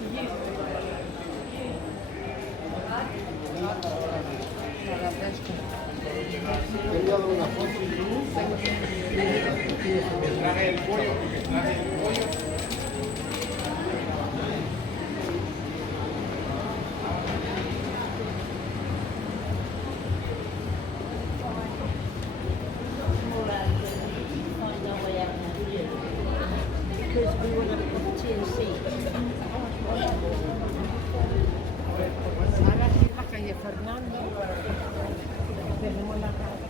Quería dar una foto y me traje el pollo, me traje el pollo. Because we want to put TNC. Ahora sí la calle Fernando. Tenemos la calle.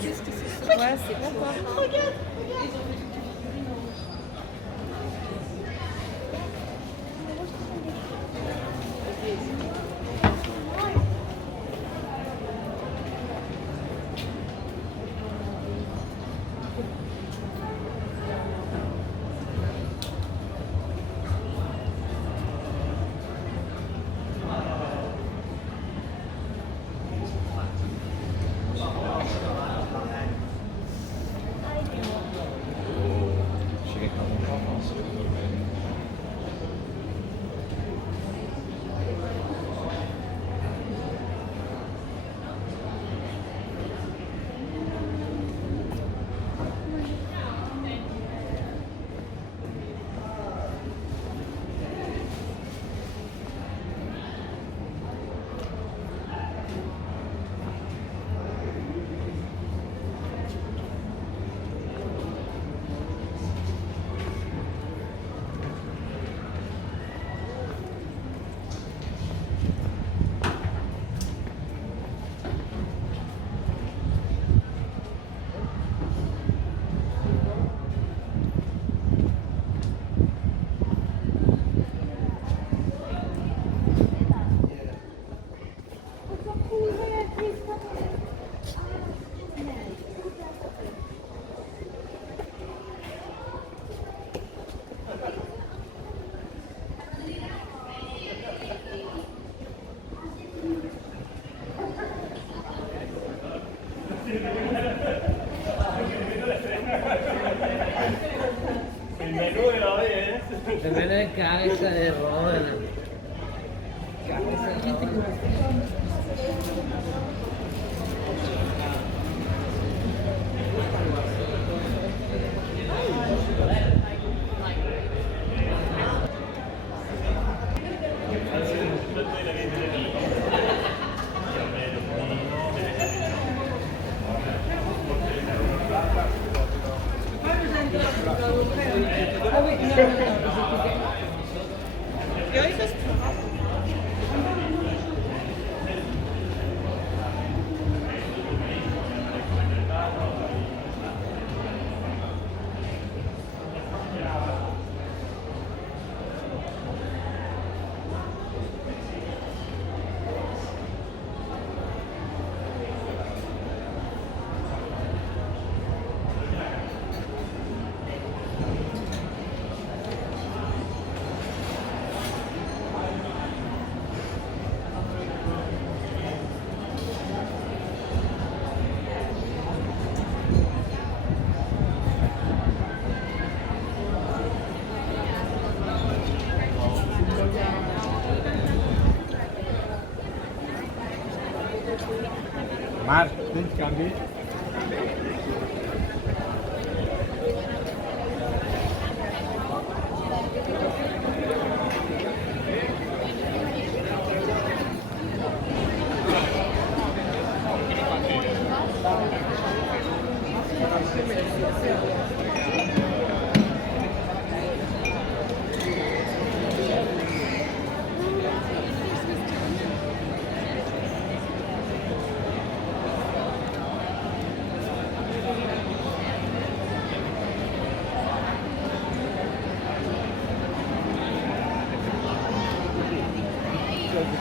Qu'est-ce que c'est? Ouais, c'est pas quoi. Regarde. El menú de la hoy, ¿eh? El menú de cabeza de Rodana. Cabeza de Rodana. Ah oui, non, non, non. Ja, ich weiß. Mar, cambio.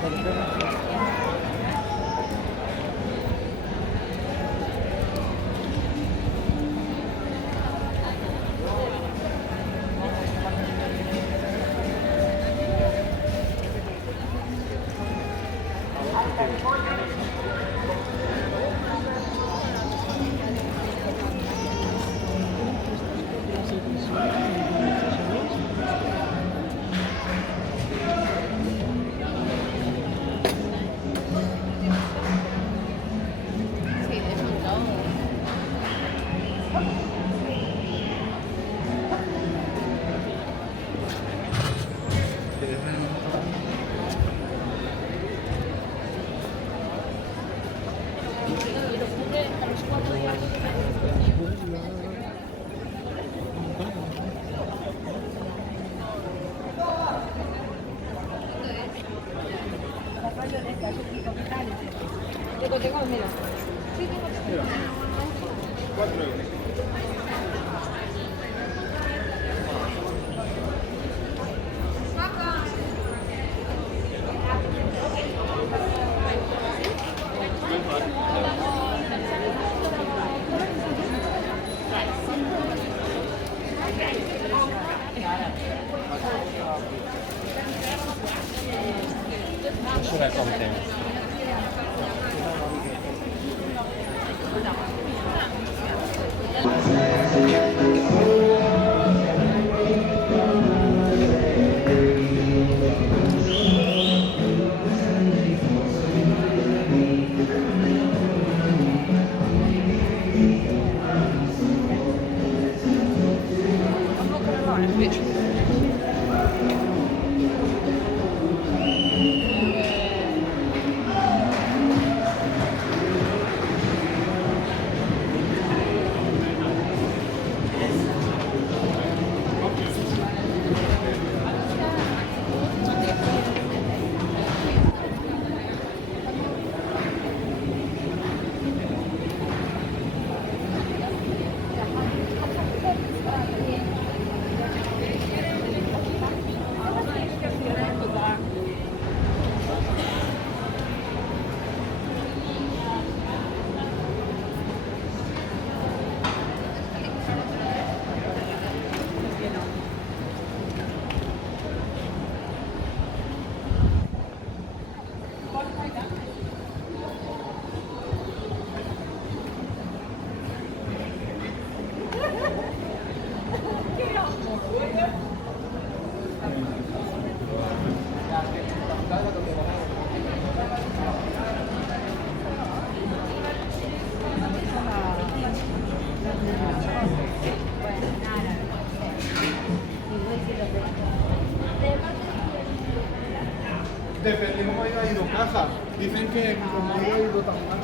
Sí, de montón. Y lo cubre a los 4 días. Tengo, mira. Sí, tengo. 4 euros. Should I come there? Depende cómo haya ido caja. Dicen que como haya ido tan mal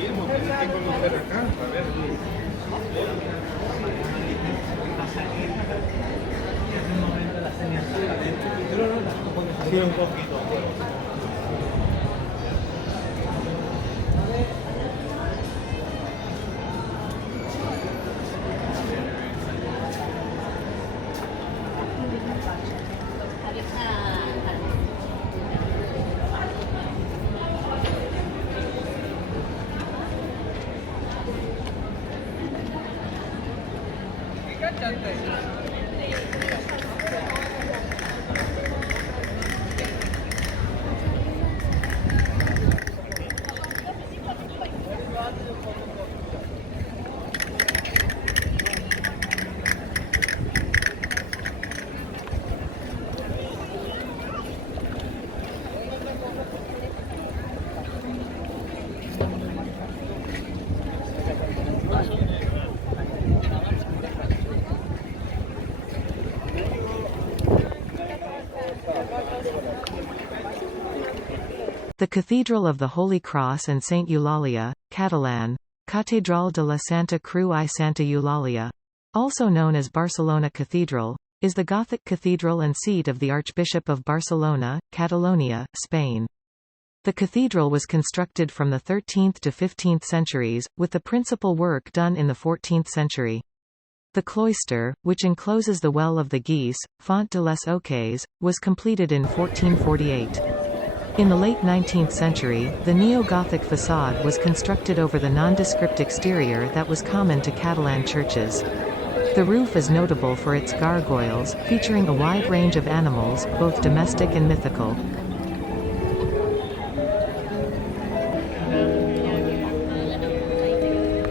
mismo, tienes que conocer acá, a ver. Sí, un poquito. The Cathedral of the Holy Cross and Saint Eulalia, Catalan, Catedral de la Santa Creu i Santa Eulalia, also known as Barcelona Cathedral, is the Gothic cathedral and seat of the Archbishop of Barcelona, Catalonia, Spain. The cathedral was constructed from the 13th to 15th centuries, with the principal work done in the 14th century. The cloister, which encloses the Well of the Geese, Font de les Oques, was completed in 1448. In the late 19th century, the neo-Gothic facade was constructed over the nondescript exterior that was common to Catalan churches. The roof is notable for its gargoyles, featuring a wide range of animals, both domestic and mythical.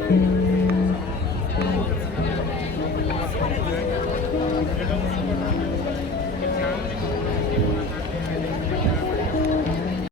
Thank you.